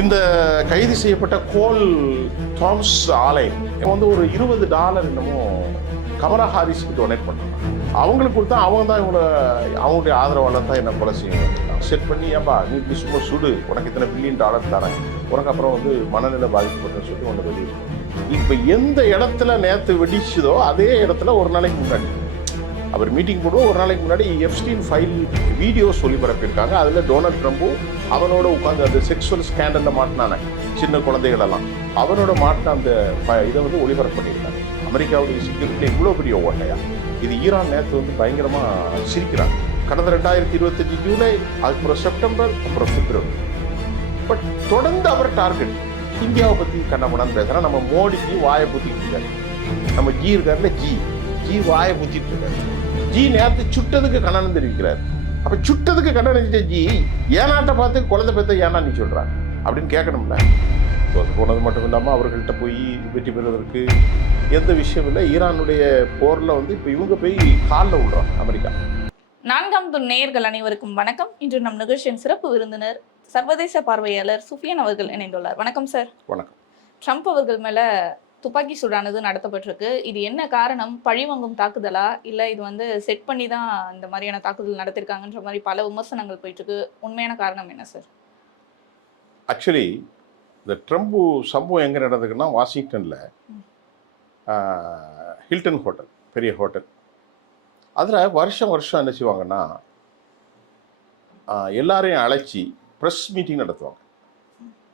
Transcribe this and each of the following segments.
இந்த கைது செய்யப்பட்ட கோல் தாம்ஸ் ஆலை வந்து ஒரு $20 என்னமோ கமலா ஹாரிஸ்க்கு டொனேட் பண்ணாங்க. அவங்களுக்கு கொடுத்தா அவங்க தான் அவங்களுடைய ஆதரவாளர் தான் என்ன கொலை செய்யணும் செட் பண்ணி, ஏப்பா நீ இப்படி சும்மா சுடு, உனக்கு இத்தனை $1 தரேன், உனக்கு அப்புறம் வந்து மனநிலை பாதிக்கப்பட்டன்னு சொல்லி ஒன்று வெளியிடும். இப்போ எந்த இடத்துல நேற்று வெடிச்சதோ அதே இடத்துல ஒரு நாளைக்கு முன்னாடி அவர் மீட்டிங் போடுவோம், ஒரு நாளைக்கு முன்னாடி எப்ஸ்டீன் ஃபைல் வீடியோ ஒளிபரப்பியிருக்காங்க. அதில் டொனால்ட் ட்ரம்பும் அவனோட உட்காந்து அந்த செக்ஷுவல் ஸ்கேண்டலில் மாட்டினான சின்ன குழந்தைகளெல்லாம் அவனோட மாட்டின அந்த இதை வந்து ஒளிபரப்பு பண்ணியிருக்காங்க. அமெரிக்காவுடைய செக்யூரிட்டியில் இவ்வளோ பெரிய ஓட்டையா இது ஈரான் நேற்று வந்து பயங்கரமாக சிரிக்கிறாங்க. கடந்த 2025 ஜூலை, அதுக்கப்புறம் செப்டம்பர், அப்புறம் பிப்ரவரி. பட் தொடர்ந்து அவர் டார்கெட் இந்தியாவை பற்றி கண்ணப்படான்னு பேசுகிறா. நம்ம மோடிக்கு வாயை புத்திட்டு இருக்காரு, நம்ம ஜி இருக்காருல ஜி வாயை புத்திட்டு இருக்காரு. ஜி நேரத்து சுட்டதுக்கு கண்ணனம் தெரிவிக்கிறார். அப்ப சுட்டதுக்கு கண்ணனம் ஜி ஏனாட்ட பார்த்து குழந்தை பெற்ற ஏனா நீ சொல்றாங்க அப்படின்னு கேட்கணும்ல. போனது மட்டும் இல்லாமல் அவர்கள்ட்ட போய் வெற்றி பெறுவதற்கு எந்த விஷயம் இல்லை. ஈரானுடைய போரில் வந்து இப்போ இவங்க போய் காலில் விடுறாங்க அமெரிக்கா. 4ஆம் துண் நேயர்கள் அனைவருக்கும் வணக்கம். இன்று நம் நிகழ்ச்சியின் சிறப்பு விருந்தினர் சர்வதேச பார்வையாளர் சுஃபியான் அவர்கள் இணைந்துள்ளார். வணக்கம் சார். வணக்கம். ட்ரம்ப் அவர்கள் மேல துப்பாக்கி சூடானது நடத்தப்பட்டிருக்கு. இது என்ன காரணம்? பழிவாங்கும் தாக்குதலா இல்லை இது வந்து செட் பண்ணி தான் இந்த மாதிரியான தாக்குதல் நடத்திருக்காங்கன்ற மாதிரி பல விமர்சனங்கள் போயிட்டு இருக்கு. உண்மையான காரணம் என்ன சார்? ஆக்சுவலி இந்த ட்ரம்ப் சம்பவம் எங்கே நடந்ததுன்னா வாஷிங்டனில் ஹில்டன் ஹோட்டல், பெரிய ஹோட்டல். அதில் வருஷம் என்ன செய்வாங்கன்னா எல்லாரையும் அழைச்சி ப்ரெஸ் மீட்டிங் நடத்துவாங்க.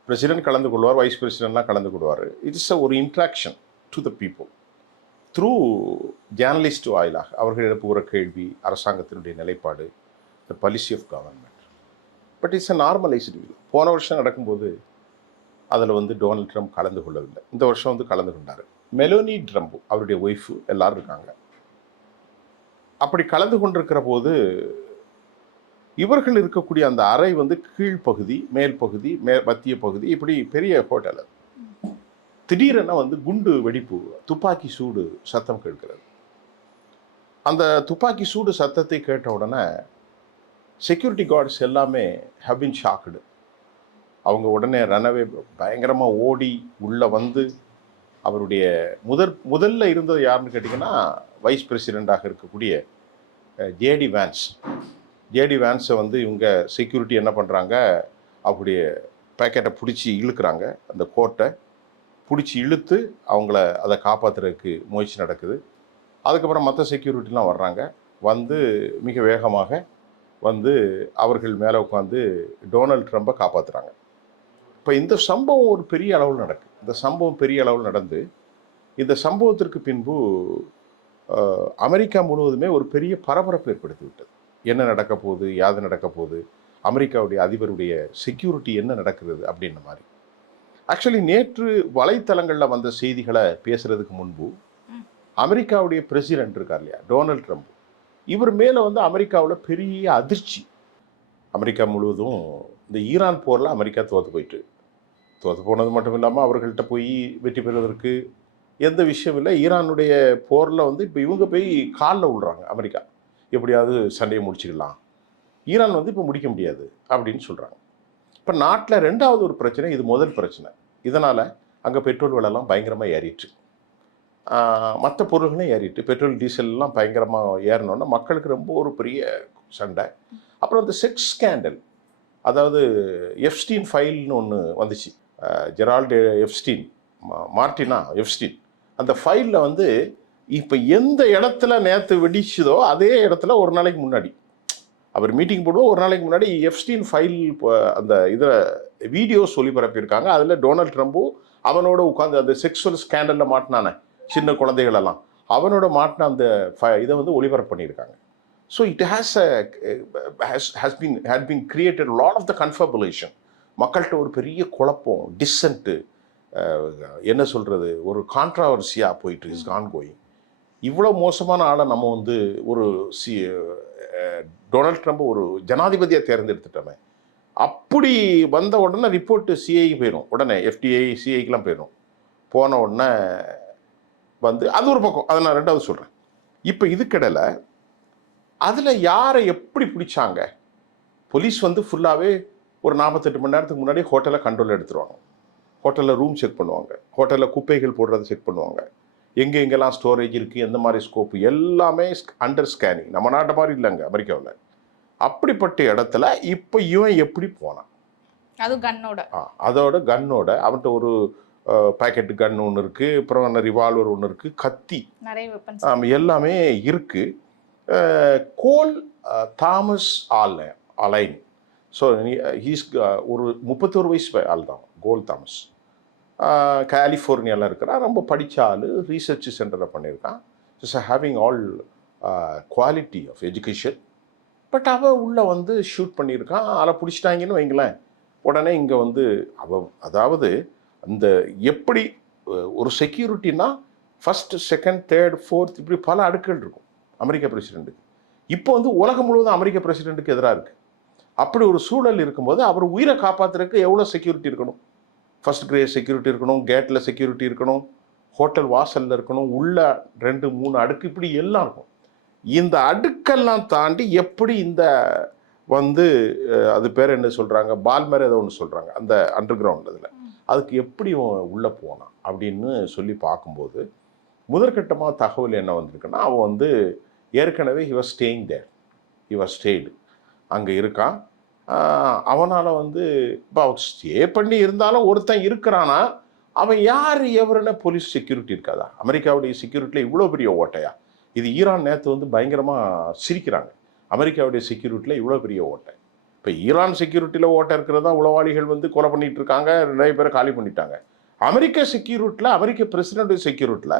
பிரசிடென்ட் கலந்து கொள்வார், வைஸ் பிரசிடென்ட்லாம் கலந்து கொள்வார். இட்ஸ் ஒரு interaction to the people through journalist வாயிலாக அவர்கள் எழுப்புகிற கேள்வி, அரசாங்கத்தினுடைய நிலைப்பாடு, the policy of government. But it's a normalised view. போன வருஷம் நடக்கும்போது அதில் வந்து டொனால்ட் ட்ரம்ப் கலந்து கொள்ளவில்லை. இந்த வருஷம் வந்து கலந்து கொண்டார். மெலோனி ட்ரம்ப் அவருடைய ஒய்ஃபு எல்லாரும் இருக்காங்க. அப்படி கலந்து கொண்டிருக்கிற போது இவர்கள் இருக்கக்கூடிய அந்த அறை வந்து கீழ்ப்பகுதி, மேல் பகுதி, மத்திய பகுதி, இப்படி பெரிய ஹோட்டல். திடீரென வந்து குண்டு வெடிப்பு, துப்பாக்கி சூடு சத்தம் கேட்கிறது. அந்த துப்பாக்கி சூடு சத்தத்தை கேட்ட உடனே செக்யூரிட்டி கார்ட்ஸ் எல்லாமே ஹவ் பீன் ஷாக்டு. அவங்க உடனே ரனவே பயங்கரமாக ஓடி உள்ளே வந்து அவருடைய முதல்ல இருந்தது யாருன்னு கேட்டிங்கன்னா வைஸ் பிரசிடெண்ட்டாக இருக்கக்கூடிய ஜேடி வேன்ஸை வந்து இவங்க செக்யூரிட்டி என்ன பண்ணுறாங்க, அவருடைய பேக்கெட்டை பிடிச்சி இழுக்கிறாங்க. அந்த கோட்டை பிடிச்சி இழுத்து அவங்கள அதை காப்பாற்றுறதுக்கு முயற்சி நடக்குது. அதுக்கப்புறம் மற்ற செக்யூரிட்டிலாம் வர்றாங்க. வந்து மிக வேகமாக வந்து அவர்கள் மேலே உட்காந்து டொனால்ட் ட்ரம்பை காப்பாற்றுறாங்க. இப்போ இந்த சம்பவம் ஒரு பெரிய அளவில் நடக்குது. இந்த சம்பவம் பெரிய அளவில் நடந்து இந்த சம்பவத்திற்கு பின்பு அமெரிக்கா முழுவதுமே ஒரு பெரிய பரபரப்பு ஏற்படுத்தி விட்டது. என்ன நடக்க போகுது, யாது நடக்க போகுது, அமெரிக்காவுடைய அதிபருடைய செக்யூரிட்டி என்ன நடக்கிறது அப்படின்ற மாதிரி. ஆக்சுவலி நேற்று வலைத்தளங்களில் வந்த செய்திகளை பேசுறதுக்கு முன்பு அமெரிக்காவுடைய பிரசிடென்ட் இருக்கார் இல்லையா, டொனால்ட் ட்ரம்ப், இவர் மேலே வந்து அமெரிக்காவில் பெரிய அதிர்ச்சி. அமெரிக்கா முழுவதும் இந்த ஈரான் போரில் அமெரிக்கா தோற்று போனது மட்டும் இல்லாமல் அவர்கள்ட்ட போய் வெற்றி பெறுவதற்கு எந்த விஷயம் இல்லை. ஈரானுடைய போரில் வந்து இப்போ இவங்க போய் காலில் விடுறாங்க. அமெரிக்கா எப்படியாவது சண்டையை முடிச்சுக்கலாம், ஈரான் வந்து இப்போ முடிக்க முடியாது அப்படின்னு சொல்கிறாங்க. இப்போ நாட்டில் ரெண்டாவது ஒரு பிரச்சனை, இது முதல் பிரச்சனை. இதனால் அங்கே பெட்ரோல் விலைலாம் பயங்கரமாக ஏறிட்டு, மற்ற பொருள்களும் ஏறிட்டு, பெட்ரோல் டீசல்லாம் பயங்கரமாக ஏறினோன்னா மக்களுக்கு ரொம்ப ஒரு பெரிய சண்டை. அப்புறம் இந்த செக்ஸ் ஸ்கேண்டல், அதாவது எப்ஸ்டீன் ஃபைல்னு ஒன்று வந்துச்சு. ஜெரால்டு எப்ஸ்டீன், மார்டினா எப்ஸ்டீன், அந்த ஃபைலில் வந்து இப்போ எந்த இடத்துல நேற்று வெடிச்சதோ அதே இடத்துல ஒரு நாளைக்கு முன்னாடி அவர் மீட்டிங் போடுவோம், ஒரு நாளைக்கு முன்னாடி எப்ஸ்டீன் ஃபைல் அந்த இதில் வீடியோஸ் ஒளிபரப்பியிருக்காங்க. அதில் டொனால்ட் ட்ரம்பும் அவனோட உட்காந்து அந்த செக்ஷுவல் ஸ்கேண்டலில் மாட்டினான சின்ன குழந்தைகளெல்லாம் அவனோட மாட்டின அந்த இதை வந்து ஒளிபரப்பு பண்ணியிருக்காங்க. So it had been created a lot of the confabulation. மக்கள்கிட்ட ஒரு பெரிய குழப்பம், டிஸ்சன்ட்டு, என்ன சொல்கிறது, ஒரு கான்ட்ராவர்சியாக போயிட்டு இஸ் கான் கோயிங். இவ்வளோ மோசமான ஆளை நம்ம வந்து ஒரு டொனால்ட் ட்ரம்ப் ஒரு ஜனாதிபதியாக தேர்ந்தெடுத்துட்டோமே, அப்படி வந்த உடனே ரிப்போர்ட்டு சிஐக்கு போயிடும், உடனே எஃப்டிஐ சிஐக்கெலாம் போயிடும். போன உடனே வந்து அது ஒரு பக்கம், அதை நான் ரெண்டாவது சொல்கிறேன். இப்போ இதுக்கிடையில் அதில் யாரை எப்படி பிடிச்சாங்க, போலீஸ் வந்து ஃபுல்லாகவே ஒரு 48 மணி நேரத்துக்கு முன்னாடி ஹோட்டலை கண்ட்ரோல் எடுத்துருவாங்க. ஹோட்டலில் ரூம் செக் பண்ணுவாங்க, ஹோட்டலில் குப்பைகள் போடுறதை செக் பண்ணுவாங்க, எங்கெங்கெல்லாம் ஸ்டோரேஜ் இருக்குது, எந்த மாதிரி ஸ்கோப்பு, எல்லாமே அண்டர் ஸ்கேனிங். நம்ம நாட்டை மாதிரி இல்லைங்க அமெரிக்காவில். அப்படிப்பட்ட இடத்துல இப்போ இவன் எப்படி போனான்? அது கன்னோட. அதோட கன்னோட அவன்கிட்ட ஒரு பேக்கெட் கன் ஒன்று இருக்குது, அப்புறம் ரிவால்வர் ஒன்று இருக்குது, கத்தி, நிறைய வெப்பன்ஸ் எல்லாமே இருக்குது. கோல் தாமஸ் அலைன். ஸோ ஹீஸ் ஒரு 31 வயசு ஆள் தான் கோல் தாமஸ். கலிஃபோர்னியாவில் இருக்கிறான். ரொம்ப படித்த ஆள், ரீசர்ச் சென்டரில் பண்ணியிருக்கான். It's having all quality of education. But அவன் உள்ளே வந்து ஷூட் பண்ணியிருக்கான். அதை பிடிச்சிட்டாங்கன்னு வைங்களேன், உடனே இங்கே வந்து அதாவது அந்த எப்படி ஒரு செக்யூரிட்டினா ஃபஸ்ட், செகண்ட், தேர்ட், ஃபோர்த், இப்படி பல அடுக்குகள் இருக்கும் அமெரிக்க பிரசிடெண்ட்டுக்கு. இப்போ வந்து உலகம் முழுவதும் அமெரிக்க பிரசிடெண்ட்டுக்கு எதிராக இருக்குது. அப்படி ஒரு சூழல் இருக்கும்போது அவர் உயிரை காப்பாற்றுறதுக்கு எவ்வளோ செக்யூரிட்டி இருக்கணும்? ஃபர்ஸ்ட் கிரேட் செக்யூரிட்டி இருக்கணும், கேட்டில் செக்யூரிட்டி இருக்கணும், ஹோட்டல் வாசலில் இருக்கணும், உள்ள 2-3 அடுக்கு, இப்படி எல்லாம் இருக்கும். இந்த அடுக்கெல்லாம் தாண்டி எப்படி இந்த வந்து அது பேர் என்ன சொல்கிறாங்க, பால்மர் ஏதோ ஒன்று சொல்கிறாங்க, அந்த அண்டர் கிரவுண்ட் இதில், அதுக்கு எப்படி உள்ளே போனான் அப்படின்னு சொல்லி பார்க்கும்போது முதற்கட்டமாக தகவல் என்ன வந்திருக்குன்னா, அவன் வந்து ஏற்கனவே he was staying there, he was stayed, அங்கே இருக்கான். அவனால் வந்து இப்போ அவர் ஸ்டே பண்ணி இருந்தாலும் ஒருத்தன் இருக்கிறானா, அவன் யார் எவருன்னு போலீஸ் செக்யூரிட்டி இருக்காதா? அமெரிக்காவுடைய செக்யூரிட்டியில் இவ்வளோ பெரிய ஓட்டையா? இது ஈரான் நேற்று வந்து பயங்கரமாக சிரிக்கிறாங்க, அமெரிக்காவுடைய செக்யூரிட்டியில் இவ்வளோ பெரிய ஓட்டை. இப்போ ஈரான் செக்யூரிட்டியில் ஓட்டை இருக்கிறது தான் உளவாளிகள் வந்து கொலை பண்ணிகிட்டு இருக்காங்க, நிறைய பேரை காலி பண்ணிட்டாங்க. அமெரிக்க செக்யூரிட்டியில், அமெரிக்க பிரசிடென்ட் செக்யூரிட்டியில்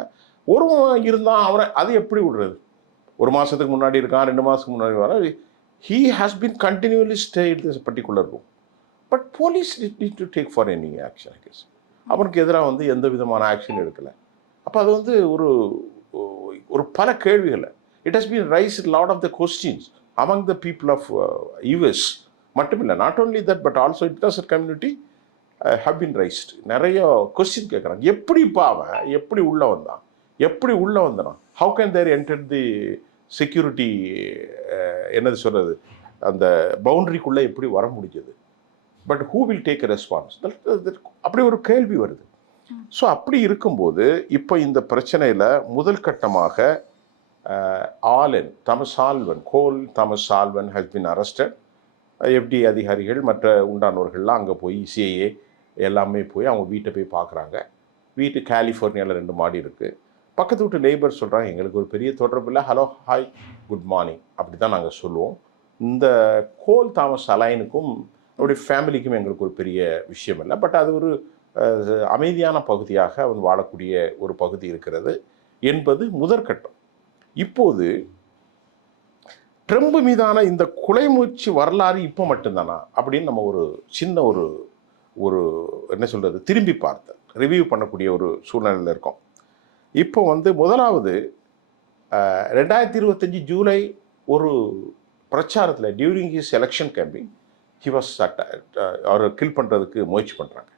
ஒருவன் இருந்தான், அவரை அது எப்படி விடுறது? ஒரு மாதத்துக்கு முன்னாடி இருக்கான், 2 மாதத்துக்கு முன்னாடி வர. He has been continually stayed in this particular room. But police did need to take for any action, I guess. அவனுக்கு எதிராக வந்து எந்த விதமான ஆக்ஷன் எடுக்கலை. அப்போ அது வந்து ஒரு பல கேள்விகளை, it has been raised lot of the questions among the people of US மட்டுமில்லை, not only that but also international community have been raised. நிறைய கொஸ்டின் கேட்குறாங்க. எப்படிப்பா அவன் எப்படி உள்ளே வந்தான், எப்படி உள்ளே வந்தான், how can there enter the security, என்னது சொல்கிறது, அந்த பவுண்டரிக்குள்ளே எப்படி வர முடிஞ்சது, but who will take a response, அப்படி ஒரு கேள்வி வருது. ஸோ அப்படி இருக்கும்போது இப்போ இந்த பிரச்சனையில் முதல் கட்டமாக Cole Thomas Allen has been arrested. எஃப்டி அதிகாரிகள் மற்ற உண்டானவர்கள்லாம் அங்கே போய் சிஐஏ எல்லாமே போய் அவங்க வீட்டை போய் பார்க்குறாங்க. வீட்டு கலிஃபோர்னியாவில் 2 மாடி இருக்குது. பக்கத்து வீட்டு நெய்பர் சொல்கிறாங்க, எங்களுக்கு ஒரு பெரிய தொடர்பு இல்லை, ஹலோ ஹாய் குட் மார்னிங் அப்படி தான் நாங்கள் சொல்லுவோம். இந்த கோல் தாமஸ் அலைனுக்கும் அவருடைய ஃபேமிலிக்கும் எங்களுக்கு ஒரு பெரிய விஷயம் இல்லை, பட் அது ஒரு அமைதியான பகுதியாக அவன் வாழக்கூடிய ஒரு பகுதி இருக்கிறது என்பது முதற்கட்டம். இப்போது ட்ரம்ப் மீதான இந்த குலைமூச்சு வரலாறு இப்போ மட்டும்தானா அப்படின்னு நம்ம ஒரு சின்ன ஒரு என்ன சொல்கிறது, திரும்பி பார்த்து ரிவ்யூ பண்ணக்கூடிய ஒரு சூழ்நிலையில் இருக்கோம். இப்போ வந்து முதலாவது 2025 ஜூலை ஒரு பிரச்சாரத்தில் during his election camping he was அவரை கில் பண்ணுறதுக்கு முயற்சி பண்ணுறாங்க.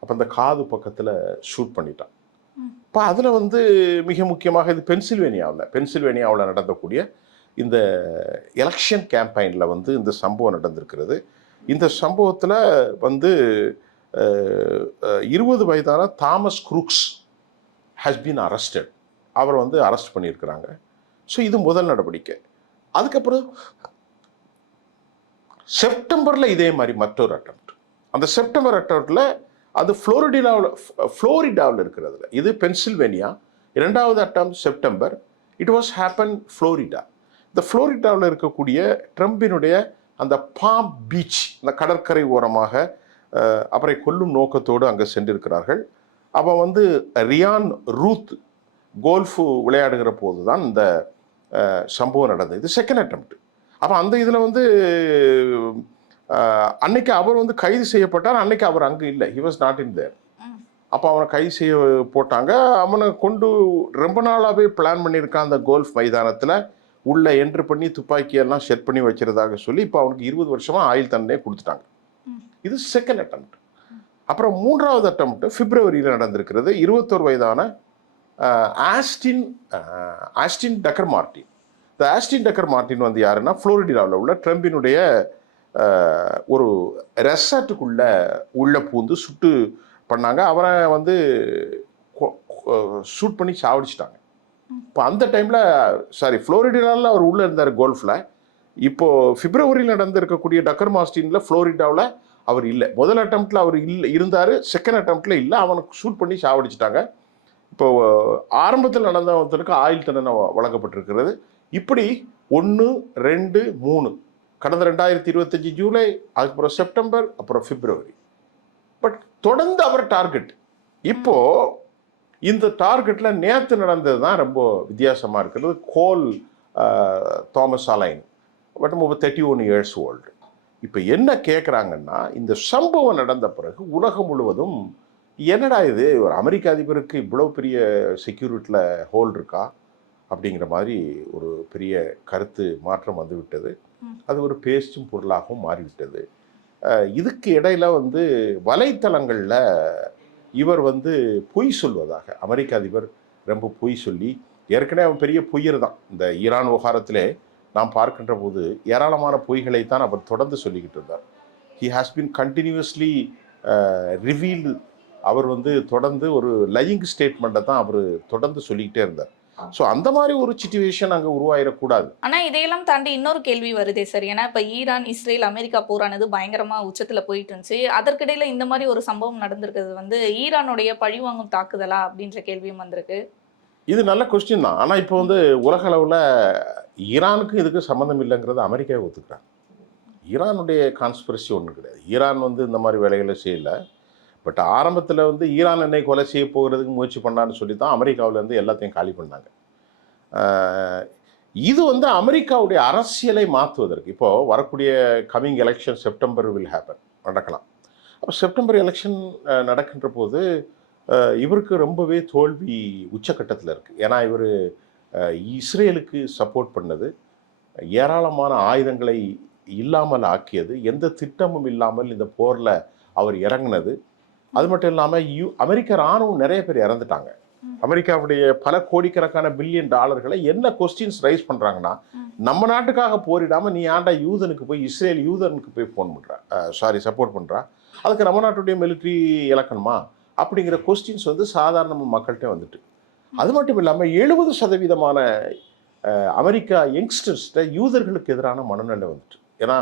அப்போ அந்த காது பக்கத்தில் ஷூட் பண்ணிட்டான். இப்போ அதில் வந்து மிக முக்கியமாக இது பென்சில்வேனியாவில் நடந்தக்கூடிய இந்த எலெக்ஷன் கேம்பெயினில் வந்து இந்த சம்பவம் நடந்திருக்கிறது. இந்த சம்பவத்தில் வந்து 20 வயதான Thomas Crookes has been arrested. அவரை வந்து அரெஸ்ட் பண்ணியிருக்கிறாங்க. ஸோ இது முதல் நடவடிக்கை. அதுக்கப்புறம் செப்டம்பரில் இதே மாதிரி மற்றொரு அட்டெம்ப்ட். அந்த செப்டம்பர் அட்டெம்ப்டில் அது ஃப்ளோரிடாவில் இருக்கிறதுல, இது பென்சில்வேனியா. 2வது attempt September, it was happen Florida. இந்த ஃப்ளோரிடாவில் இருக்கக்கூடிய ட்ரம்பினுடைய அந்த பாம் பீச், இந்த கடற்கரை ஓரமாக அவரை கொல்லும் நோக்கத்தோடு அங்கே சென்றிருக்கிறார்கள். அவன் வந்து ரியான் ரூத் கோல்ஃபு விளையாடுகிற போது தான் இந்த சம்பவம் நடந்தது. இது செகண்ட் அட்டெம்ப்ட். அப்போ அந்த இதில் வந்து அன்னைக்கு அவர் வந்து கைது செய்யப்பட்டார். அன்னைக்கு அவர் அங்கே இல்லை, ஹி வாஸ் நாட் இன் தேர். அப்போ அவனை கைது செய்ய போட்டாங்க. அவனை கொண்டு ரொம்ப நாளாகவே பிளான் பண்ணியிருக்கான் அந்த கோல்ஃப் மைதானத்தில் உள்ளே என்ட்ரு பண்ணி துப்பாக்கியெல்லாம் செட் பண்ணி வச்சுருதாக சொல்லி இப்போ அவனுக்கு 20 வருஷமாக ஆயுள் தண்டனை கொடுத்துட்டாங்க. இது செகண்ட் அட்டெம்ப்ட். அப்புறம் 3வது அட்டெம்ப்ட் பிப்ரவரியில் நடந்திருக்கிறது. 21 வயதான ஆஸ்டின் டக்கர் மார்டின். இந்த ஆஸ்டின் டக்கர் மார்டின் வந்து யாருன்னா ஃப்ளோரிடாவில் உள்ள ட்ரம்பினுடைய ஒரு ரெசார்ட்டுக்குள்ள உள்ள பூந்து சுட்டு பண்ணாங்க. அவரை வந்து ஷூட் பண்ணி சாவடிச்சிட்டாங்க. இப்போ அந்த டைமில் ஃப்ளோரிடாவில் அவர் உள்ளே இருந்தார் கோல்ஃபில். இப்போது பிப்ரவரியில் நடந்திருக்கக்கூடிய டக்கர் மாஸ்டினில் ஃப்ளோரிடாவில் அவர் இல்லை. முதல் அட்டம்ப்டில் அவர் இருந்தார், செகண்ட் அட்டம்ப்டில் இல்லை, அவனுக்கு ஷூட் பண்ணி சாவடிச்சிட்டாங்க. இப்போது ஆரம்பத்தில் நடந்தவனுக்கு ஆயுள் தண்டனை வழங்கப்பட்டிருக்கிறது. இப்படி 1, 2, 3 கடந்த 2025 ஜூலை, அதுக்கப்புறம் செப்டம்பர், அப்புறம் பிப்ரவரி. பட் தொடர்ந்து அவர் டார்கெட். இப்போது இந்த டார்கெட்டில் நேற்று நடந்தது தான் ரொம்ப வித்தியாசமாக இருக்கிறது. Cole Thomas Allen, but 31 years old. இப்போ என்ன கேட்குறாங்கன்னா, இந்த சம்பவம் நடந்த பிறகு உலகம் முழுவதும் என்னடா இது, ஒரு அமெரிக்க அதிபருக்கு இவ்வளோ பெரிய செக்யூரிட்டியில் ஹோல் இருக்கா அப்படிங்கிற மாதிரி ஒரு பெரிய கருத்து மாற்றம் வந்துவிட்டது. அது ஒரு பேச்சும் பொருளாகவும் மாறிவிட்டது. இதுக்கு இடையில வந்து வலைத்தளங்களில் இவர் வந்து பொய் சொல்வதாக, அமெரிக்க அதிபர் ரொம்ப பொய் சொல்லி, ஏற்கனவே அவன் பெரிய பொய்யர் தான். இந்த ஈரான் விவகாரத்திலே நாம் பார்க்கின்ற போது ஏராளமான பொய்களைத்தான் அவர் தொடர்ந்து சொல்லிக்கிட்டு இருந்தார். He has been continuously revealed. அவர் வந்து தொடர்ந்து ஒரு லையிங் ஸ்டேட்மெண்ட்டை தான் அவர் தொடர்ந்து சொல்லிக்கிட்டே இருந்தார். ஸோ அந்த மாதிரி ஒரு சிச்சுவேஷன் அங்கே உருவாயிடக்கூடாது. ஆனால் இதையெல்லாம் தாண்டி இன்னொரு கேள்வி வருதே சார். ஏன்னா இப்போ ஈரான், இஸ்ரேல், அமெரிக்கா போரானது பயங்கரமாக உச்சத்தில் போயிட்டு இருந்துச்சு. அதற்கிடையில இந்த மாதிரி ஒரு சம்பவம் நடந்திருக்கிறது வந்து ஈரானுடைய பழிவாங்கும் தாக்குதலா அப்படின்ற கேள்வியும் வந்திருக்கு. இது நல்ல கொஸ்டின் தான். ஆனால் இப்போ வந்து உலக அளவில் ஈரானுக்கு இதுக்கு சம்மந்தம் இல்லைங்கிறது அமெரிக்காவை ஒத்துக்கிறாங்க. ஈரானுடைய கான்ஸ்பிரசி ஒன்றும் கிடையாது. ஈரான் வந்து இந்த மாதிரி வேலைகளை செய்யலை. பட் ஆரம்பத்தில் வந்து ஈரான் என்னை கொலை செய்ய போகிறதுக்கு முயற்சி பண்ணான்னு சொல்லி தான் அமெரிக்காவிலேருந்து எல்லாத்தையும் காலி பண்ணாங்க. இது வந்து அமெரிக்காவுடைய அரசியலை மாற்றுவதற்கு, இப்போது வரக்கூடிய coming election September will happen, நடக்கலாம். அப்போ செப்டம்பர் எலெக்ஷன் நடக்கின்ற போது இவருக்கு ரொம்பவே தோல்வி உச்சக்கட்டத்தில் இருக்குது. ஏன்னா இவர் இஸ்ரேலுக்கு சப்போர்ட் பண்ணது, ஏராளமான ஆயுதங்களை இல்லாமல் ஆக்கியது, எந்த திட்டமும் இல்லாமல் இந்த போரில் அவர் இறங்கினது. அது மட்டும் இல்லாமல் அமெரிக்க இராணுவம் நிறைய பேர் இறந்துட்டாங்க. அமெரிக்காவுடைய பல கோடிக்கணக்கான பில்லியன் டாலர்களை என்ன கொஸ்டின்ஸ் ரைஸ் பண்ணுறாங்கன்னா, நம்ம நாட்டுக்காக போரிடாமல் நீ ஆண்டா யூதனுக்கு போய், இஸ்ரேல் யூதனுக்கு போய் சப்போர்ட் பண்ணுறா, அதுக்கு நம்ம நாட்டுடைய மிலிட்ரி இலக்கணுமா அப்படிங்கிற கொஸ்டின்ஸ் வந்து சாதாரண மக்கள்கிட்ட வந்துட்டு. அது மட்டும் இல்லாமல் 70% அமெரிக்கா யங்ஸ்டர்ஸ்கிட்ட யூதர்களுக்கு எதிரான மனநிலை வந்துட்டு. ஏன்னா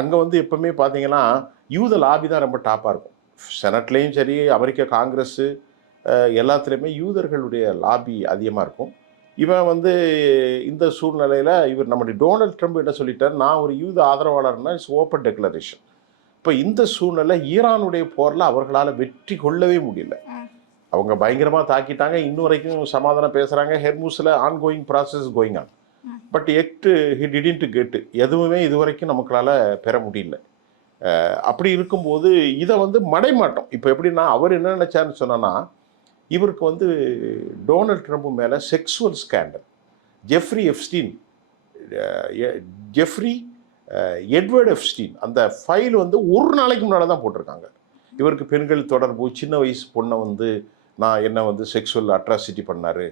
அங்கே வந்து எப்பவுமே பார்த்தீங்கன்னா யூத லாபி தான் ரொம்ப டாப்பாக இருக்கும். செனட்லேயும் சரி, அமெரிக்க காங்கிரஸ்ஸு எல்லாத்துலேயுமே யூதர்களுடைய லாபி அதிகமாக இருக்கும். இவன் வந்து இந்த சூழ்நிலையில் இவர் நம்முடைய டொனால்ட் ட்ரம்ப் என்ன சொல்லிட்டார், நான் ஒரு யூத ஆதரவாளர்னா இட்ஸ் ஓப்பன் டெக்ளரேஷன். இப்போ இந்த சூழ்நிலை ஈரானுடைய போரில் அவர்களால் வெற்றி கொள்ளவே முடியல. அவங்க பயங்கரமாக தாக்கிட்டாங்க. இன்னும் வரைக்கும் சமாதானம் பேசுகிறாங்க. ஹெர்மூஸில் ongoing process going on. But he didn't get எதுவுமே இதுவரைக்கும் நமக்களால் பெற முடியல. அப்படி இருக்கும்போது இதை வந்து மடைமாட்டோம். இப்போ எப்படின்னா அவர் என்ன நினச்சாருன்னு சொன்னோன்னா, இவருக்கு வந்து டொனால்ட் ட்ரம்ப் மேலே sexual scandal, Jeffrey Edward Epstein, அந்த ஃபைல் வந்து ஒரு நாளைக்கு முன்னால் தான் போட்டிருக்காங்க. இவருக்கு பெண்கள் தொடர்பு, சின்ன வயசு பொண்ணை வந்து நான் என்ன வந்து செக்ஸுவல் அட்ராசிட்டி பண்ணார்,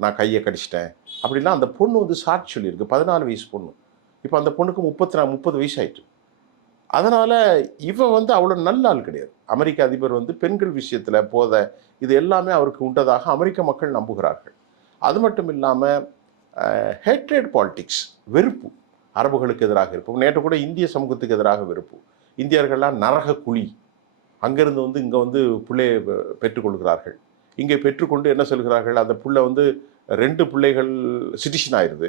நான் கையை கடிச்சிட்டேன் அப்படின்னா அந்த பொண்ணு வந்து சாட்சி சொல்லியிருக்கு. 14 வயசு பொண்ணு. இப்போ அந்த பொண்ணுக்கு 30 வயசு ஆயிட்டு. அதனால் இவன் வந்து அவ்வளோ நல்ல ஆள் கிடையாது. அமெரிக்க அதிபர் வந்து பெண்கள் விஷயத்தில் போதை இது எல்லாமே அவருக்கு உண்டதாக அமெரிக்க மக்கள் நம்புகிறார்கள். அது மட்டும் இல்லாமல் ஹேட்ரேட் பாலிடிக்ஸ், வெறுப்பு, அரபுகளுக்கு எதிராக இருப்போம். நேற்று கூட இந்திய சமூகத்துக்கு எதிராக வெறுப்பு. இந்தியர்கள்லாம் நரக குழி, அங்கேருந்து வந்து இங்கே வந்து பிள்ளையை பெற்றுக்கொள்கிறார்கள். இங்கே பெற்றுக்கொண்டு என்ன சொல்கிறார்கள், அந்த பிள்ளை வந்து 2 பிள்ளைகள் சிட்டிசன் ஆயிடுது,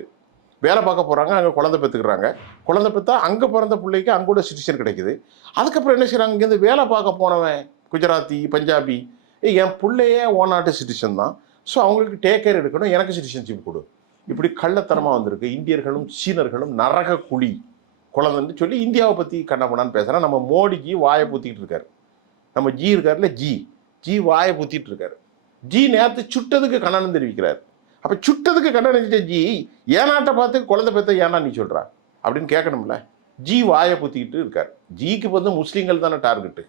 வேலை பார்க்க போகிறாங்க, அங்கே குழந்தை பெற்றுக்கிறாங்க. குழந்தை பெற்றா அங்கே பிறந்த பிள்ளைக்கு அங்கூட சிட்டிசன் கிடைக்குது. அதுக்கப்புறம் என்ன செய்கிறாங்க, இங்கேருந்து வேலை பார்க்க போனவன் குஜராத்தி, பஞ்சாபி, என் பிள்ளையே நாட்டு சிட்டிசன் தான், ஸோ அவங்களுக்கு டேக் கேர் எடுக்கணும், எனக்கு சிட்டிசன்ஷிப் கொடு. இப்படி கள்ளத்தனமாக வந்திருக்கு. இந்தியர்களும் சீனர்களும் நரக குழி குழந்தைன்னு சொல்லி இந்தியாவை பற்றி கண்ணப்பண்ணான்னு பேசுகிறேன். நம்ம மோடிக்கு வாயை பூத்திக்கிட்டு இருக்காரு. நம்ம ஜி இருக்காருல, ஜி வாயை பூத்திட்டு இருக்காரு. ஜி நேற்று சுட்டதுக்கு கண்டனம் தெரிவிக்கிறார். அப்போ சுட்டதுக்கு கண்டனம் தெரிவித்த ஜி ஏன் நாட்டை பார்த்து குழந்தை பெற்ற ஏன்னா நீ சொல்கிறா அப்படின்னு கேட்கணும்ல. ஜி வாயை பூத்திக்கிட்டு இருக்கார். ஜிக்கு வந்து முஸ்லீம்கள் தானே டார்கெட்டு,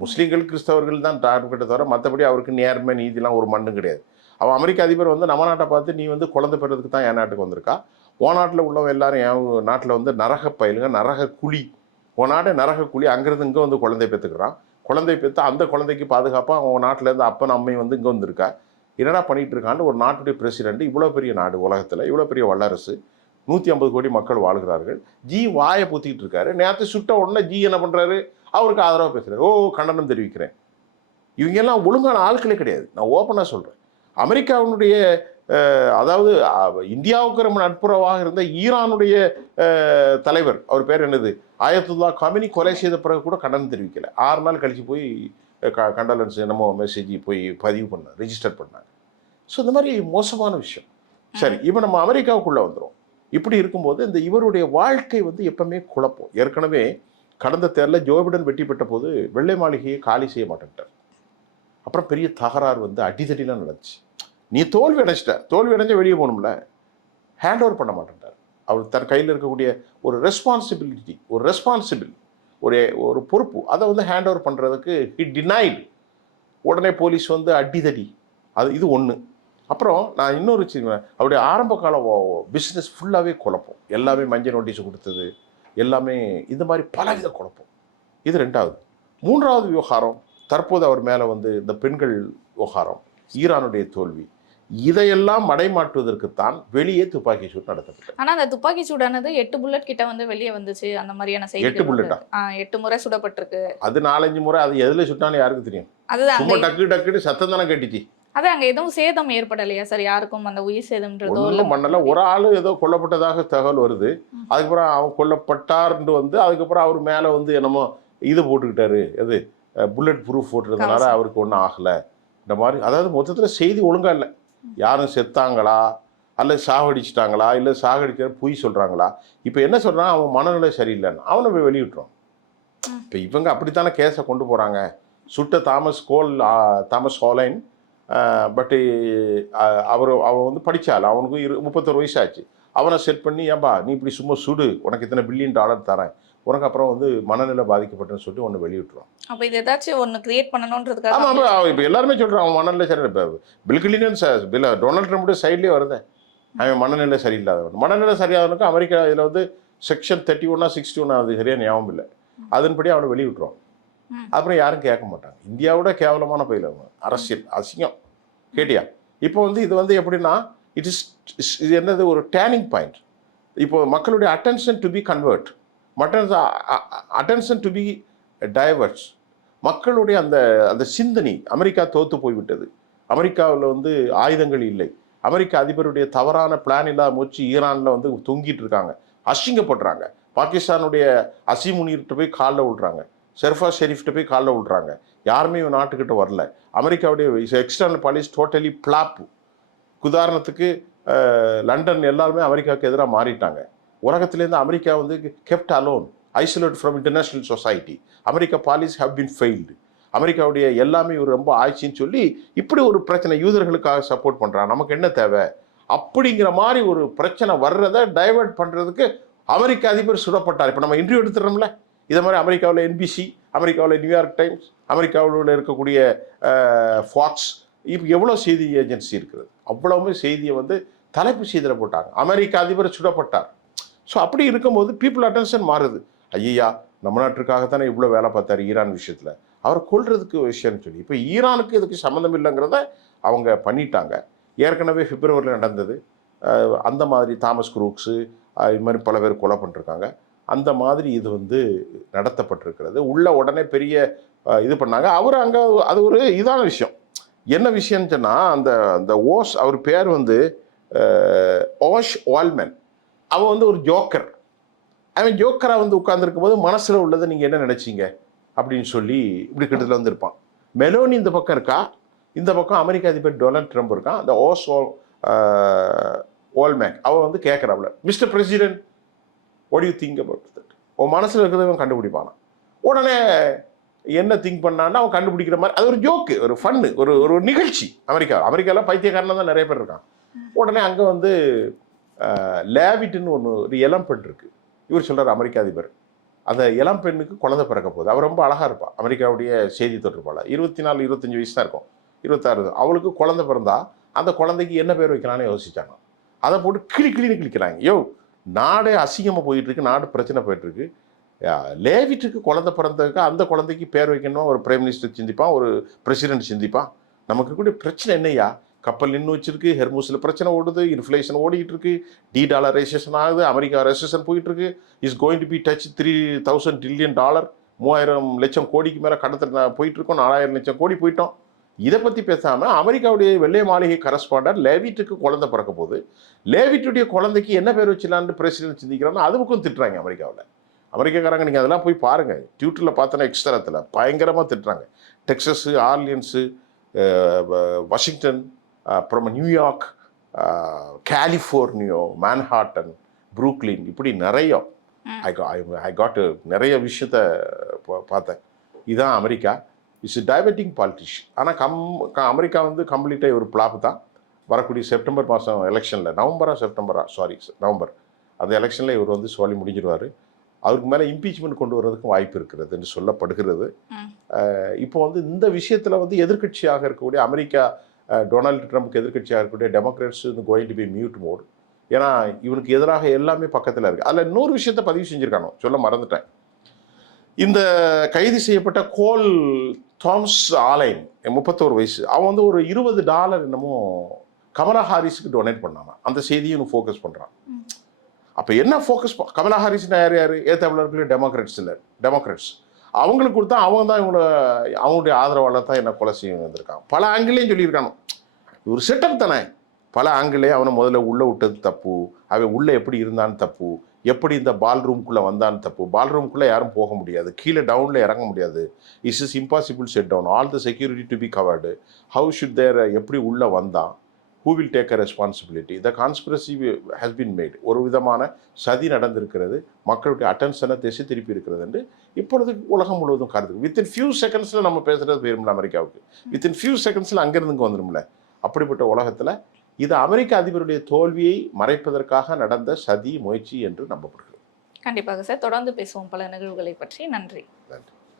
முஸ்லீம்கள் கிறிஸ்தவர்கள் தான் டார்கெட்டை தவிர மற்றபடி அவருக்கு நேர்மை நீதிலாம் ஒரு மண்ணும் கிடையாது. அவன் அமெரிக்க அதிபர் வந்து நம்ம நாட்டை பார்த்து நீ வந்து குழந்தை பெறதுக்கு தான் என் நாட்டுக்கு வந்திருக்கா, ஓ நாட்டில் உள்ளவங்க எல்லாரும் என் நாட்டில் வந்து நரக பயிலுங்க, நரக குழி உன் நாடே நரகக்கூலி, அங்கேருந்து இங்கே வந்து குழந்தை பெற்றுக்கிறான், குழந்தை பெற்று அந்த குழந்தைக்கு பாதுகாப்பாக அவன் நாட்டிலேருந்து அப்பன் அம்மை வந்து இங்கே வந்திருக்கா, என்னடா பண்ணிகிட்டு இருக்கான்னு ஒரு நாட்டுடைய பிரசிடென்ட், இவ்வளோ பெரிய நாடு உலகத்தில், இவ்வளோ பெரிய வல்லரசு, 150 கோடி மக்கள் வாழ்கிறார்கள், ஜி வாயை பூத்திக்கிட்டு இருக்காரு. நேற்று சுட்ட உடனே ஜி என்ன பண்ணுறாரு, அவருக்கு ஆதரவாக பேசுகிறார். ஓ, கண்டனம் தெரிவிக்கிறேன். இவங்கெல்லாம் ஒழுங்கான ஆட்களே கிடையாது. நான் ஓப்பனாக சொல்கிறேன். அமெரிக்காவினுடைய அதாவது இந்தியாவுக்கு ரொம்ப நட்புறவாக இருந்த ஈரானுடைய தலைவர், அவர் பேர் என்னது, ஆயத்துல்லா காமினி கொலை செய்த பிறகு கூட கண்டனம் தெரிவிக்கலை. 6 நாள் கழித்து போய் கண்டலன்ஸ் என்னமோ மெசேஜ் போய் பதிவு பண்ண ரெஜிஸ்டர் பண்ணாங்க. ஸோ இந்த மாதிரி மோசமான விஷயம். சரி, இப்போ நம்ம அமெரிக்காவுக்குள்ளே வந்துடும். இப்படி இருக்கும்போது இந்த இவருடைய வாழ்க்கை வந்து எப்பவுமே குழப்பம். ஏற்கனவே கடந்த தேர்தலில் ஜோ பிடன் வெற்றி பெற்ற போது வெள்ளை மாளிகையை காலி செய்ய மாட்டேன்ட்டார். அப்புறம் பெரிய தகராறு வந்து அடிதடிலாம் நடந்துச்சு. நீ தோல்வி அடைச்சிட்ட, தோல்வி அடைஞ்ச வெளியே போகணும்ல, ஹேண்ட் ஓவர் பண்ண மாட்டேன்ட்டார். அவர் தன் கையில் இருக்கக்கூடிய ஒரு ரெஸ்பான்சிபிலிட்டி, ஒரு பொறுப்பு, அதை வந்து ஹேண்ட் ஓவர் பண்ணுறதுக்கு ஹி டினைடு. உடனே போலீஸ் வந்து அடிதடி, அது இது ஒன்று. அப்புறம் நான் இன்னொரு அவருடைய ஆரம்ப கால பிஸ்னஸ் ஃபுல்லாகவே குழப்பம். எல்லாமே மஞ்சள் நோட்டீஸ் கொடுத்தது, எல்லாமே இந்த மாதிரி பலவித குழப்பம். இது 2வது. 3வது விவகாரம், தற்போது அவர் மேலே வந்து இந்த பெண்கள் விவகாரம், ஈரானுடைய தோல்வி, இதையெல்லாம் மடைமாற்றுவதற்குத்தான் வெளியே துப்பாக்கி சூடு நடத்தப்பட்டது. ஆனா அந்த துப்பாக்கி சூடானது 8 புல்லட் கிட்ட வந்து வெளியே வந்துச்சு, அந்த மாதிரியான செய்தி. 8 புல்லட்டா? 8 முறை சுடப்பட்டிருக்கு. அது 4-5 முறை, அது எதுல சுட்டாலும் யாருக்கு தெரியும்? அதுதான் சும்மா டக்கு டக்குன்னு சத்தம் தானே கேட்டுச்சு. அது அங்க எதுவும் சேதம் ஏற்படலையா சார்? யாருக்கும் அந்த உயிர் சேதம்ன்றதோ ஒன்றும் பண்ணல. ஒரு ஆள் ஏதோ கொல்லப்பட்டதாக தகவல் வருது. அதுக்கப்புறம் அவன் கொல்லப்பட்டார்ன்னு வந்து அதுக்கப்புறம் அவர் மேலே வந்து என்னமோ இது போட்டுக்கிட்டாரு, எது புல்லட் ப்ரூஃப் போட்டுருந்தனால அவருக்கு ஒன்றும் ஆகலை இந்த மாதிரி. அதாவது மொத்தத்தில் செய்தி ஒழுங்கா இல்லை. யாரும் செத்தாங்களா அல்லது சாகடிச்சிட்டாங்களா இல்லை சாகடிக்கிற பொய் சொல்கிறாங்களா? இப்போ என்ன சொல்கிறான், அவன் மனநிலை சரியில்லைன்னு அவனை போய் வெளியிட்டுறான். இப்போ இவங்க அப்படித்தானே கேஸை கொண்டு போகிறாங்க. சுட்ட தாமஸ் ஹாலைன், பட்டு அவன் வந்து படித்தாள், அவனுக்கு 31 வயசு ஆச்சு. அவனை செட் பண்ணி, ஏன்பா நீ இப்படி சும்மா சுடு, உனக்கு இத்தனை $1 பில்லியன் தரேன், உனக்கு அப்புறம் வந்து மனநிலை பாதிக்கப்பட்டுன்னு சொல்லிட்டு ஒன்று வெளியிட்டுருவான். அப்போ இது ஏதாச்சும் ஒன்று கிரியேட் பண்ணணுன்றதுக்காக. ஆமாம், இப்போ எல்லாருமே சொல்கிறான் அவன் மனநிலை சரி. இப்போ பில் கிளின்டன் டொனால்ட் ட்ரம்ப்டைய சைட்லேயே வருது, அவன் மனநிலை சரியில்லாதவன். மனநிலை சரியாதவனுக்கு அமெரிக்கா இதில் வந்து செக்ஷன் 31 61 அது சரியாக ஞாபகம் இல்லை, அதன்படி அவனை வெளியிட்டுருவான். அப்புறம் யாரும் கேட்க மாட்டாங்க. இந்தியாவோட கேவலமான பயில அரசியல் அசிங்கம். கேட்டியா? இப்போ வந்து இது வந்து எப்படின்னா, இது என்னது, ஒரு டேர்னிங் பாயிண்ட். இப்போ மக்களுடைய attention to be convert, attention to be diverts. மக்களுடைய அந்த சிந்தனை, அமெரிக்கா தோற்று போய்விட்டது, அமெரிக்காவில் வந்து ஆயுதங்கள் இல்லை, அமெரிக்க அதிபருடைய தவறான பிளான் இல்லாத மூச்சு ஈரானில் வந்து தொங்கிட்டு இருக்காங்க, அசிங்கப்படுறாங்க, பாகிஸ்தானுடைய அசீம் முனீர்கிட்ட போய் காலில் விழுறாங்க, ஷெர்ஃபா ஷெரீஃப்கிட்ட போய் காலில் விழுறாங்க. யாருமே நாட்டுக்கிட்ட வரல. அமெரிக்காவுடைய எக்ஸ்டர்னல் பாலிசி டோட்டலி பிளாப். உதாரணத்துக்கு லண்டன் எல்லாருமே அமெரிக்காவுக்கு எதிராக மாறிட்டாங்க. உலகத்திலேருந்து அமெரிக்கா வந்து kept alone, isolate from international society. America policy have been failed. அமெரிக்காவுடைய எல்லாமே ஒரு ரொம்ப ஆய்ச்சின்னு சொல்லி இப்படி ஒரு பிரச்சனை, யூதர்களுக்காக சப்போர்ட் பண்ணுறான், நமக்கு என்ன தேவை அப்படிங்கிற மாதிரி ஒரு பிரச்சனை வர்றதை டைவெர்ட் பண்ணுறதுக்கு அமெரிக்க அதிபர் சுடப்பட்டார். இப்போ நம்ம இன்டர்வியூ எடுத்துடுறோம்ல, இதை மாதிரி அமெரிக்காவில் NBC, அமெரிக்காவில் நியூயார்க் டைம்ஸ், அமெரிக்காவில் இருக்கக்கூடிய ஃபாக்ஸ், இப்போ எவ்வளோ செய்தி ஏஜென்சி இருக்குது, அவ்வளவுமே செய்தியை வந்து தலைப்பு செய்தியில் போட்டாங்க, அமெரிக்க அதிபர் சுடப்பட்டார். ஸோ அப்படி இருக்கும்போது பீப்புள் அட்டென்ஷன் மாறுது. ஐயா, நம்ம நாட்டுக்காகத்தானே இவ்வளோ வேலை பார்த்தாரு ஈரான் விஷயத்தில், அவரை கொல்றதுக்கு விஷயம்னு சொல்லி இப்போ ஈரானுக்கு இதுக்கு சம்மந்தம் இல்லைங்கிறத அவங்க பண்ணிட்டாங்க. ஏற்கனவே பிப்ரவரியில் நடந்தது. அந்த மாதிரி தாமஸ் குரூக்ஸு இது மாதிரி பல பேர் கொலை பண்ணிருக்காங்க. அந்த மாதிரி இது வந்து நடத்தப்பட்டிருக்கிறது. உள்ள உடனே பெரிய இது பண்ணாங்க. அவர் அங்கே அது ஒரு இதான விஷயம். என்ன விஷயம்னு சொன்னால், அந்த அவர் பேர் வந்து ஓஷ் வால்மேன். அவன் வந்து ஒரு ஜோக்கர். அவன் ஜோக்கராக வந்து உட்கார்ந்துருக்கும் போது மனசில் உள்ளதை நீங்கள் என்ன நினச்சிங்க அப்படின்னு சொல்லி இப்படி கிட்டத்தில் வந்துருப்பான். மெலோனி இந்த பக்கம் இருக்கா, இந்த பக்கம் அமெரிக்க அதிபர் டொனால்ட் ட்ரம்ப் இருக்கான். அந்த ஓஷ் வால்மேன் அவன் வந்து கேட்குறாப்புல, mister president, what you think about that? உன் மனசில் இருக்கிறத அவன் கண்டுபிடிப்பானா. உடனே என்ன திங்க் பண்ணான்னா அவன் கண்டுபிடிக்கிற மாதிரி, அது ஒரு ஜோக்கு, ஒரு ஃபன்னு, ஒரு நிகழ்ச்சி. அமெரிக்காவில் பைத்தியக்காரனாக தான் நிறைய பேர் இருக்கான். உடனே அங்கே வந்து லேவிட்டுன்னு ஒரு இளம்பெண் இருக்குது. இவர் சொல்கிறார் அமெரிக்க அதிபர், அந்த இளம்பெண்ணுக்கு குழந்தை பிறக்க போகுது, அவள் ரொம்ப அழகாக இருப்பாள், அமெரிக்காவுடைய செய்தி தொடர்பாளர், 24 25 வயசு தான் இருக்கும், 26. அவளுக்கு குழந்தை பிறந்தா அந்த குழந்தைக்கு என்ன பேர் வைக்கலான்னு யோசிச்சாங்க. அதை போட்டு கிளின்னு கிளிக்கிறாங்க. யோ, நாடே அசிங்கமாக போயிட்டுருக்கு, நாடு பிரச்சனை போயிட்டுருக்கு, லேவிட்டுக்கு குழந்தை பிறந்ததுக்கு அந்த குழந்தைக்கு பேர் வைக்கணும் ஒரு பிரைம் மினிஸ்டர் சிந்திப்பான், ஒரு பிரசிடென்ட் சிந்திப்பான். நமக்கு கூடிய பிரச்சனை என்னையா? கப்பல் நின்று வச்சிருக்கு, ஹெர்மூஸில் பிரச்சனை ஓடுது, இன்ஃப்ளேஷன் ஓடிக்கிட்டு இருக்கு, $டாலரைசேஷன் ஆகுது, அமெரிக்கா ரெசேஷன் போயிட்டு இருக்கு, is going to be touch $3,000 billion, 3000 லட்சம் கோடிக்கு மேலே கடத்த போயிட்டு இருக்கோம், 4000 லட்சம் கோடி போயிட்டோம். இதை பற்றி பேசாமல் அமெரிக்காவுடைய வெள்ளை மாளிகை கரஸ்பாண்டன்ட் லேவிட்டுக்கு குழந்தை பிறக்க போகுது, லேவிட்டுடைய குழந்தைக்கு என்ன பேர் வச்சிடலான்னு பிரசிடென்ட் சிந்திக்கிறான்னு அதுக்கும் திட்டுறாங்க அமெரிக்காவில். அமெரிக்காக்காரங்க நீங்கள் அதெல்லாம் போய் பாருங்கள், ட்விட்டரில் பார்த்தோன்னா எக்ஸ்தரத்தில் பயங்கரமாக திட்டுறாங்க. டெக்ஸஸு, ஆர்லியன்ஸு, வாஷிங்டன், அப்புறம் நியூயார்க், கலிஃபோர்னியோ, மேன்ஹாட்டன், புரூக்லின், இப்படி நிறைய ஐ காட் நிறைய விஷயத்த பார்த்தேன். இதுதான் அமெரிக்கா. It's diverting politician. ஆனால் அமெரிக்கா வந்து கம்ப்ளீட்டாக ஒரு பிளாப் தான். வரக்கூடிய செப்டம்பர் மாதம் எலெக்ஷனில், நவம்பர் அந்த எலெக்ஷனில் இவர் வந்து சொல்லி முடிஞ்சிருவார். அவருக்கு மேலே இம்பீச்மெண்ட் கொண்டு வர்றதுக்கும் வாய்ப்பு இருக்கிறது என்று சொல்லப்படுகிறது. இப்போ வந்து இந்த விஷயத்தில் வந்து எதிர்க்கட்சியாக இருக்கக்கூடிய அமெரிக்கா, டொனால்டு ட்ரம்ப்க்கு எதிர்க்கட்சியாக இருக்கக்கூடிய டெமோக்ராட்ஸ் வந்து going to be mute mode. ஏன்னா இவனுக்கு எதிராக எல்லாமே பக்கத்தில் இருக்குது. அதில் இன்னொரு விஷயத்தை பதிவு செஞ்சுருக்கானோ சொல்ல மறந்துட்டேன். இந்த கைது செய்யப்பட்ட கோல் தாம்ஸ் ஆலைன், 31 வயசு, அவன் வந்து ஒரு $20 என்னமோ கமலா ஹாரிஸுக்கு டொனேட் பண்ணான். அந்த செய்தியும் ஃபோக்கஸ் பண்ணுறான். அப்போ என்ன ஃபோக்கஸ்? கமலா ஹாரிஸ்னா யார்? ஏத்தமிழர்களே டெமோக்ராட்ஸ். அவங்களுக்கு கொடுத்தா அவங்க தான் அவங்களுடைய ஆதரவாளர் தான் என்ன கொலை செய்ய வந்திருக்காங்க. பல ஆங்கிலையும் சொல்லியிருக்கானோ. ஒரு செட்டப் தானே. பல ஆங்கிலே அவனை முதல்ல உள்ளே விட்டது தப்பு, அவன் உள்ளே எப்படி இருந்தான்னு தப்பு, எப்படி இந்த பால் ரூம்குள்ளே வந்தான்னு தப்பு. பால் ரூம்குள்ளே யாரும் போக முடியாது, கீழே டவுனில் இறங்க முடியாது. Is impossible set down, all the security to be covered. How should there, எப்படி உள்ளே வந்தான், who will take a responsibility? The conspiracy has been made. ஒரு விதமான சதி நடந்திருக்கிறது, மக்களுடைய அட்டென்ஷனை திசை திருப்பி இருக்கிறது என்று இப்பொழுது உலகம் முழுவதும் கருது. வித்தின் ஃபியூ செகண்ட்ஸில் நம்ம பேசுகிறது போயிருமில்ல அமெரிக்காவுக்கு, வித்தின் ஃபியூ செகண்ட்ஸில் அங்கேருந்து வந்துடும்ல. அப்படிப்பட்ட உலகத்தில் இது அமெரிக்க அதிபருடைய தோல்வியை மறைப்பதற்காக நடந்த சதி முயற்சி என்று நம்பப்படுகிறது. கண்டிப்பாக சார், தொடர்ந்து பேசுவோம் பல நிகழ்வுகளை பற்றி. நன்றி. நன்றி.